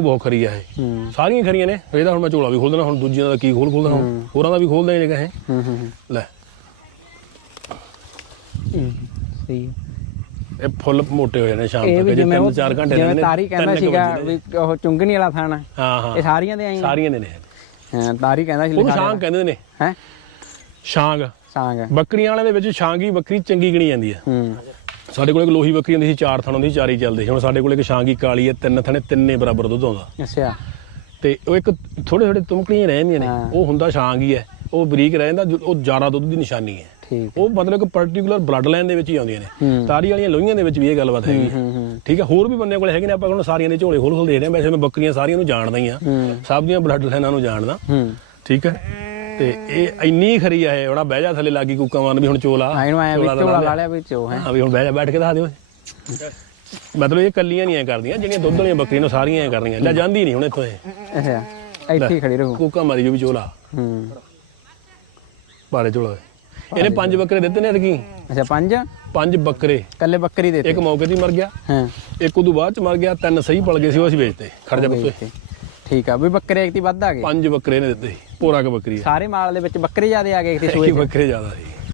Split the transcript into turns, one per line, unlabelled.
ਬਹੁਤ ਖਰੀ ਆ ਇਹ।
ਹੂੰ।
ਸਾਰੀਆਂ ਖਰੀਆਂ ਨੇ। ਇਹਦਾ ਹੁਣ ਮੈਂ ਝੋਲਾ ਵੀ ਖੋਲ ਦੇਣਾ ਹੁਣ ਦੂਜਿਆਂ ਦਾ ਕੀ ਖੋਲ ਖੋਲ ਦੇਣਾ ਹੁਣ। ਹੋਰਾਂ ਦਾ ਵੀ ਖੋਲ ਦੇਣਾ ਜਗ੍ਹਾ ਇਹ
ਹੂੰ ਹੂੰ ਹੂੰ।
ਲੈ।
ਹੂੰ ਸਹੀ ਹੈ।
ਇਹ ਫੁੱਲ ਮੋਟੇ ਹੋ ਜਾਣੇ ਸ਼ਾਮ ਤੱਕ ਜੇ
ਜਿਵੇਂ ਉਹ
3-4 ਘੰਟੇ ਲੱਗਣੇ
ਤਾਰੀ ਕਹਿੰਦਾ ਸੀਗਾ। ਵੀ ਉਹ ਚੁੰਗਣੀ ਵਾਲਾ ਥਾਣਾ
ਹਾਂ ਹਾਂ।
ਇਹ ਸਾਰੀਆਂ ਦੇ ਆਈ
ਸਾਰੀਆਂ ਦੇ ਨੇ
ਹਾਂ ਤਾਰੀ ਕਹਿੰਦਾ ਸੀ
ਉਹਨੂੰ ਸ਼ਾਂਗ ਕਹਿੰਦੇ ਨੇ।
ਹੈ?
ਸ਼ਾਂਗ।
ਸਾਂਗ।
ਬੱਕਰੀਆਂ ਵਾਲੇ ਦੇ ਵਿੱਚ ਸ਼ਾਂਗੀ ਬੱਕਰੀ ਚੰਗੀ ਗਿਣੀ ਜਾਂਦੀ ਆ।
ਹੂੰ।
ਸਾਡੇ ਕੋਲ ਇੱਕ ਲੋਹੀ ਬੱਕਰੀ ਹੁੰਦੀ ਸੀ ਚਾਰ ਥਣ ਹੁੰਦੀ ਸੀ ਚਾਰ ਹੀ ਚੱਲਦੇ ਸੀ। ਹੁਣ ਸਾਡੇ ਕੋਲ ਇੱਕ ਸ਼ਾਂਗੀ ਕਾਲੀ ਹੈ ਤਿੰਨ ਥਣੇ ਤਿੰਨੇ ਬਰਾਬਰ ਦੁੱਧ ਆਉਂਦਾ।
ਅੱਛਾ।
ਤੇ ਉਹ ਇੱਕ ਥੋੜੇ ਥੋੜੇ ਤੁਮਕੜੀਆਂ ਰਹਿੰਦੀਆਂ ਨੇ।
ਹਾਂ।
ਉਹ ਹੁੰਦਾ ਸ਼ਾਂਗ ਹੀ ਉਹ ਬਰੀਕ ਰਹਿੰਦਾ ਜੋ- ਉਹ ਜ਼ਿਆਦਾ ਦੁੱਧ ਦੀ ਨਿਸ਼ਾਨੀ ਹੈ।
ਠੀਕ।
ਉਹ ਮਤਲਬ ਕਿ ਪਰਟੀਕੂਲਰ ਬਲੱਡ ਲਾਈਨ ਦੇ ਵਿੱਚ ਹੀ ਆਉਂਦੀਆਂ ਨੇ।
ਹੂੰ।
ਤਾਰੀ ਵਾਲੀਆਂ ਲੋਹੀਆਂ ਦੇ ਵਿੱਚ ਵੀ ਇਹ ਗੱਲਬਾਤ ਹੈਗੀ ਹੈ।
ਹੂੰ ਹੂੰ
ਠੀਕ ਹੈ ਹੋਰ ਵੀ ਬੰਦਿਆਂ ਕੋਲ ਹੈਗੇ ਨੇ ਆਪਾਂ ਹੁਣ ਸਾਰੀਆਂ ਦੇ ਝੋਲੇ ਖੋਲ ਖੋਲ ਦੇਖਦੇ ਹਾਂ। ਵੈਸੇ ਮੈਂ ਬੱਕਰੀਆਂ ਸਾਰੀਆਂ ਨੂੰ ਜਾਣਦਾ ਹੀ ਆ
ਹੂੰ।
ਸਭ ਦੀਆਂ ਬਲੱਡ ਲਾਈਨਾਂ ਨੂੰ ਜਾਣਦਾ।
ਹੂੰ।
ਠੀਕ ਹੈ। ਤੇ ਇਹ ਇੰਨੀ ਖਰੀ ਆ ਇਹ ਉਹਦਾ ਬਹਿ ਜਾ ਥੱਲੇ ਲੱਗੀ ਕੂਕਾਂ ਮਾਰਨ ਵੀ ਹੁਣ ਚੋਲਾ
ਹਾਂ ਇਹਨੂੰ ਐ
ਦਾ
ਝੋਲਾ
ਲਾ
ਲਿਆ। ਵਿੱਚ ਉਹ ਹੈ।
ਹਾਂ ਵੀ ਹੁਣ ਬਹਿ ਜਾ ਬੈਠ ਕੇ ਦਿਖਾ ਦਿਓ ਮਤਲਬ ਇਹ ਕੱਲੀਆਂ ਨਹੀਂ ਐ ਕਰਦੀਆਂ ਜਿਹੜੀਆਂ ਦੁੱਧ ਵਾਲੀਆਂ ਬੱਕਰੀਆਂ ਨੇ ਸਾਰੀਆਂ ਐ ਕਰਦੀਆਂ। ਲੈ ਜਾਂਦੀ ਨਹੀਂ ਹੁਣ ਇੱਥੋਂ ਇਹ।
ਅੱਛਾ ਇੱਥੇ ਹੀ ਖੜੀ ਰਹੂ।
ਕੂਕਾਂ ਮਾਰੀ ਜੋ ਵੀ ਚੋਲਾ।
ਹੂੰ।
ਬਾਰੇ ਚੋਲਾ। ਇਹਨੇ ਪੰਜ ਬੱਕਰੇ ਦਿੱਤੇ ਨੇ ਅਰਕੀ
ਅੱਛਾ ਪੰਜ?
ਪੰਜ ਬੱਕਰੇ।
ਕੱਲੇ ਬੱਕਰੀ ਦੇ
ਇੱਕ ਮੌਕੇ ਹੀ ਮਰ ਗਿਆ।
ਹਾਂ।
ਇੱਕ ਉਦੋਂ ਬਾਅਦ ਚ ਮਰ ਗਿਆ ਤਿੰਨ ਸਹੀ ਪਲ ਗਏ ਸੀ ਉਹ ਅਸੀਂ ਵੇਚਤੇ। ਖੜ ਜਾ ਬੱਕਰੇ।
ਠੀਕ ਆ ਵੀ ਬੱਕਰੇ ਇੱਕ ਦੀ ਵੱਧ ਆ ਗਏ।
ਪੰਜ ਬੱਕਰੇ ਨੇ ਦਿੱਤੇ। ਸੀ ਪੂਰਾ ਕ ਬੱਕਰੀ
ਸਾਰੇ ਮਾਲ ਦੇ ਵਿੱਚ ਬੱਕਰੇ ਜ਼ਿਆਦੇ ਆ ਗਏ
ਇੱਕ
ਸੂਏ
ਹੀ ਬੱਕਰੇ ਜ਼ਿਆਦਾ ਸੀ।